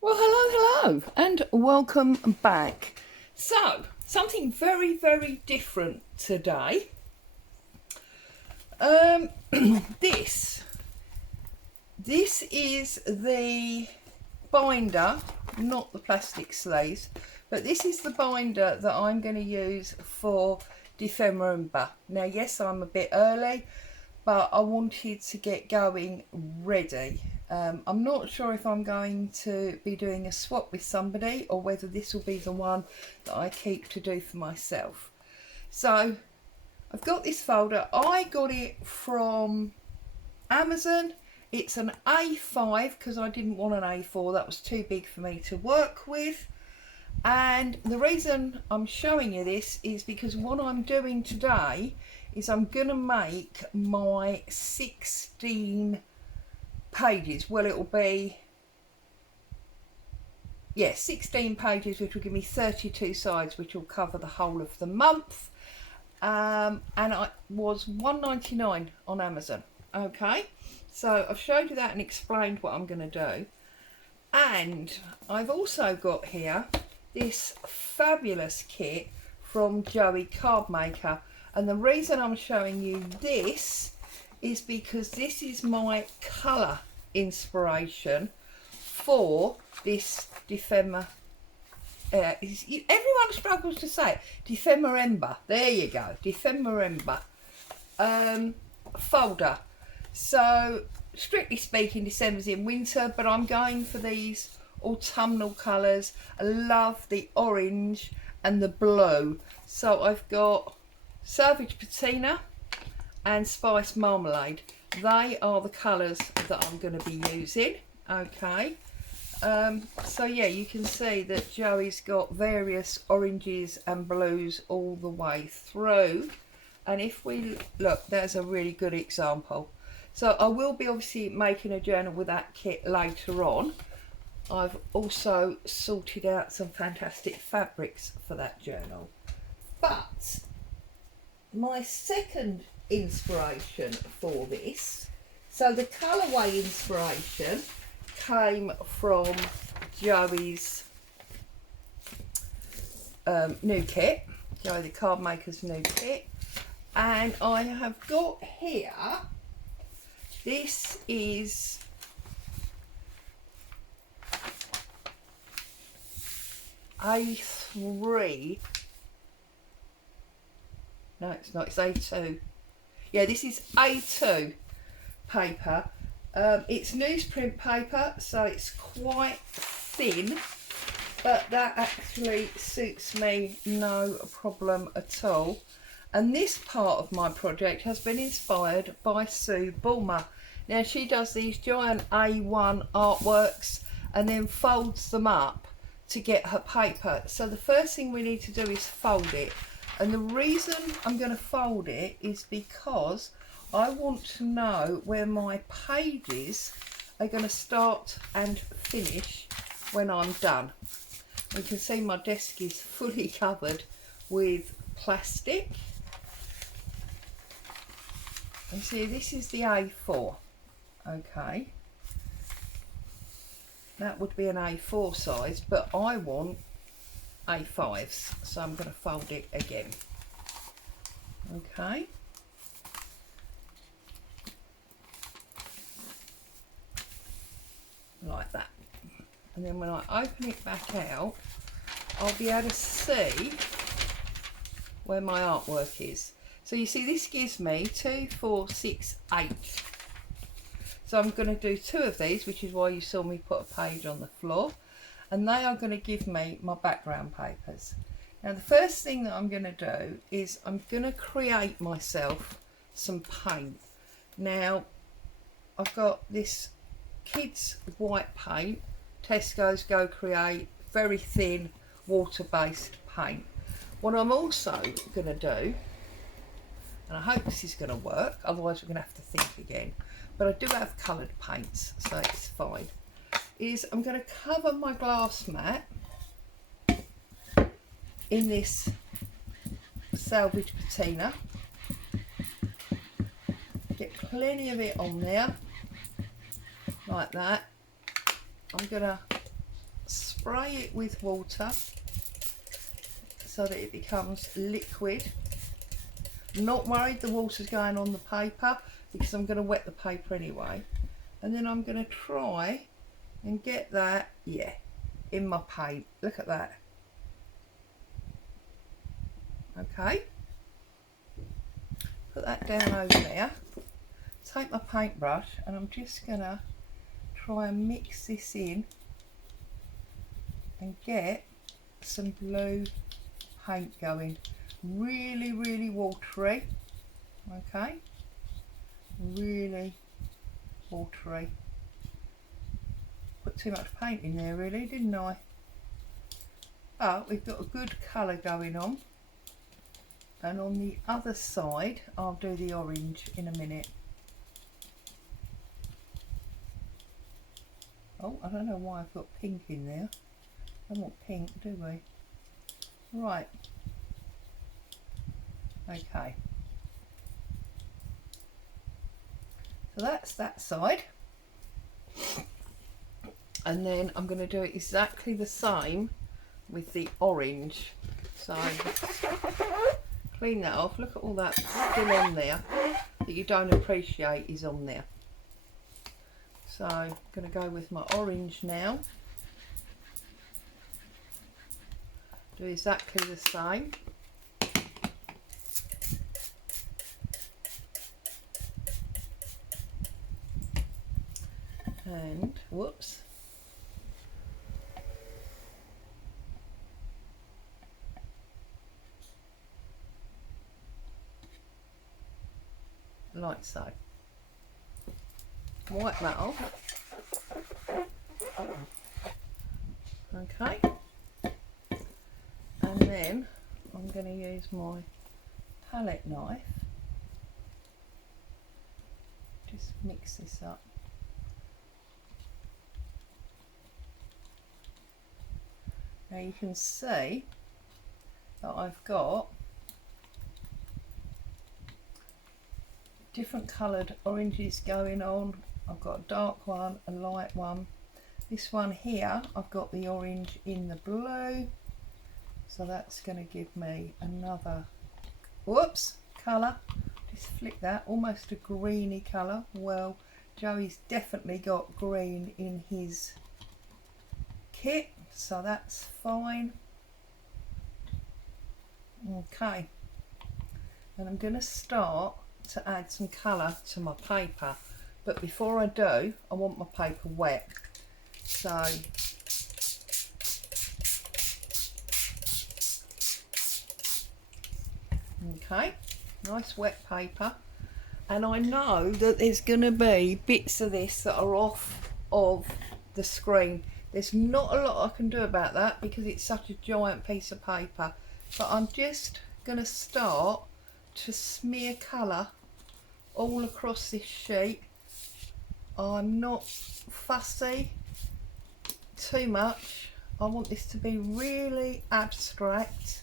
Well, hello, and welcome back. So, something very, very different today. Um, this this is the binder, not the plastic sleeves, but this is the binder that I'm going to use for Defember. Now, yes, I'm a bit early, but I wanted to get going ready. I'm not sure if I'm going to be doing a swap with somebody or whether this will be the one that I keep to do for myself. So I've got this folder. I got it from Amazon. It's an A5 because I didn't want an A4. That was too big for me to work with. And the reason I'm showing you this is because what I'm doing today is I'm going to make my 16 pages. Well, it'll be, 16 pages, which will give me 32 sides, which will cover the whole of the month. And I was $1.99 on Amazon. Okay, so I've showed you that and explained what I'm going to do. And I've also got here this fabulous kit from Joey Card Maker, and the reason I'm showing you this is because this is my colour inspiration for this Defember. Everyone struggles to say it. Defember. There you go. Defember folder. So strictly speaking, December's in winter, but I'm going for these autumnal colours. I love the orange and the blue. So I've got Savage Patina and Spice Marmalade. They are the colours that I'm going to be using. Okay. So yeah, you can see that Joey's got various oranges and blues all the way through. And if we look, there's a really good example. So I will be obviously making a journal with that kit later on. I've also sorted out some fantastic fabrics for that journal. But my second inspiration for this, so the colourway inspiration came from Joey's new kit, Joey the Card Maker's new kit. And I have got here, this is A3. No, it's not, it's A2. Yeah, this is A2 paper. It's newsprint paper, so it's quite thin, but that actually suits me no problem at all. And this part of my project has been inspired by Sue Bulmer. Now, she does these giant A1 artworks and then folds them up to get her paper. So the first thing we need to do is fold it. And the reason I'm going to fold it is because I want to know where my pages are going to start and finish when I'm done. You can see my desk is fully covered with plastic. And see, this is the A4. Okay. That would be an A4 size, but I want A5s, so I'm going to fold it again. Okay. Like that. And then when I open it back out, I'll be able to see where my artwork is. So you see, this gives me 2, 4, 6, 8. So I'm going to do 2 of these, which is why you saw me put a page on the floor. And they are going to give me my background papers. Now the first thing that I'm going to do is I'm going to create myself some paint. Now I've got this kids white paint, Tesco's Go Create, very thin water-based paint. What I'm also going to do, and I hope this is going to work, otherwise we're going to have to think again, but I do have coloured paints, so it's fine, is I'm going to cover my glass mat in this Salvage Patina. Get plenty of it on there, like that. I'm going to spray it with water so that it becomes liquid. I'm not worried the water's going on the paper because I'm going to wet the paper anyway. And then I'm going to try and get that, yeah, in my paint. Look at that. Okay. Put that down over there. Take my paintbrush and I'm just going to try and mix this in and get some blue paint going. Really, really watery. Okay. Really watery. Put too much paint in there really, didn't I? But we've got a good colour going on. And on the other side, I'll do the orange in a minute. Oh, I don't know why I've got pink in there. I don't want pink, do we? Right. Okay. So that's that side. And then I'm going to do exactly the same with the orange. So clean that off. Look at all that still on there that you don't appreciate is on there. So I'm going to go with my orange now. Do exactly the same. And whoops. Like so. Wipe that off. Okay. And then I'm going to use my palette knife. Just mix this up. Now you can see that I've got different coloured oranges going on. I've got a dark one, a light one. This one here, I've got the orange in the blue. So that's going to give me another, whoops, colour. Just flick that, almost a greeny colour. Well, Joey's definitely got green in his kit, so that's fine. Okay, and I'm going to start to add some colour to my paper, but before I do, I want my paper wet. So okay, nice wet paper, and I know that there's going to be bits of this that are off of the screen. There's not a lot I can do about that because it's such a giant piece of paper, but I'm just going to start to smear colour all across this sheet. I'm not fussy too much. I want this to be really abstract.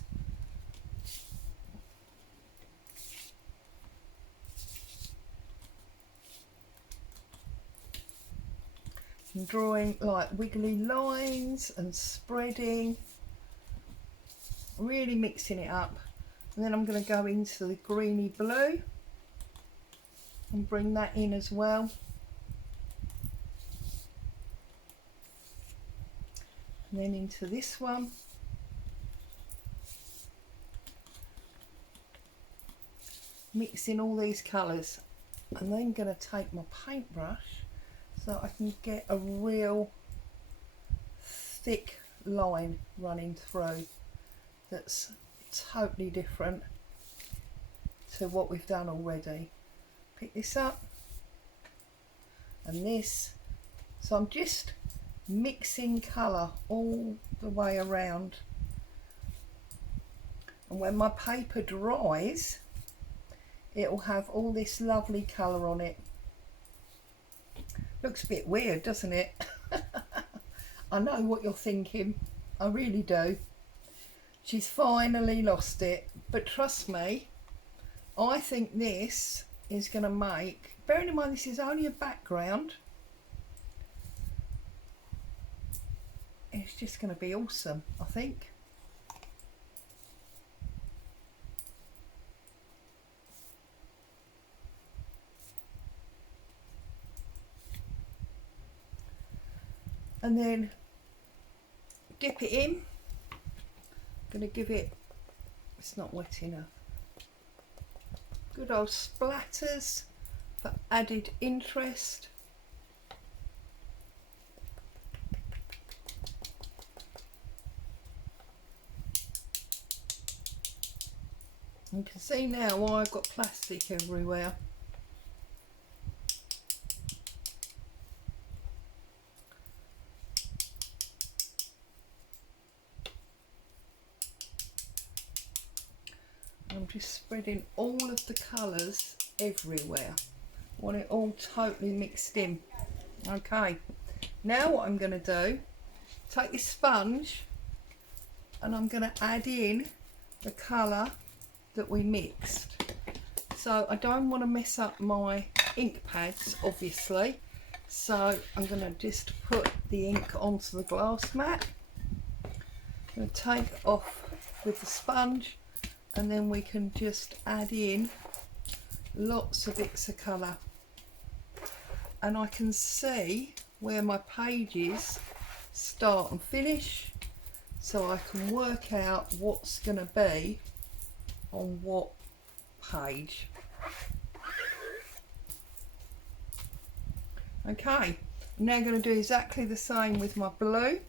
I'm drawing like wiggly lines and spreading, really mixing it up. And then I'm going to go into the greeny blue and bring that in as well. And then into this one. Mixing all these colours, and then going to take my paintbrush so I can get a real thick line running through that's totally different to what we've done already. Pick this up and this, so I'm just mixing colour all the way around, and when my paper dries it will have all this lovely colour on it. Looks a bit weird, doesn't it? I know what you're thinking, I really do. She's finally lost it, but trust me, I think this is going to make, bearing in mind this is only a background, it's just going to be awesome, I think. And then dip it in. I'm going to give it, it's not wet enough, good old splatters for added interest. You can see now why I've got plastic everywhere. I'm just spreading all of the colours everywhere. I want it all totally mixed in. Okay, now what I'm going to do, take this sponge and I'm going to add in the colour that we mixed. So I don't want to mess up my ink pads, obviously, so I'm going to just put the ink onto the glass mat. I'm going to take off with the sponge, and then we can just add in lots of bits of colour, and I can see where my pages start and finish, so I can work out what's going to be on what page. Okay, I'm now going to do exactly the same with my blue.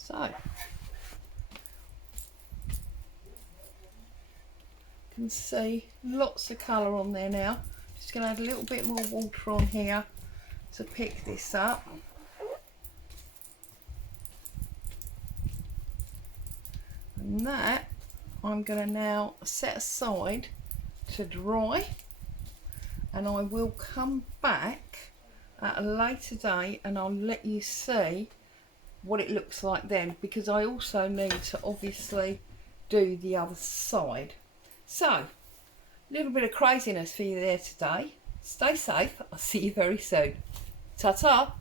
So, you can see lots of colour on there now. Just going to add a little bit more water on here to pick this up. And that I'm going to now set aside to dry, and I will come back at a later date and I'll let you see what it looks like then, because I also need to obviously do the other side. So, a little bit of craziness for you there today. Stay safe. I'll see you very soon. Ta-ta.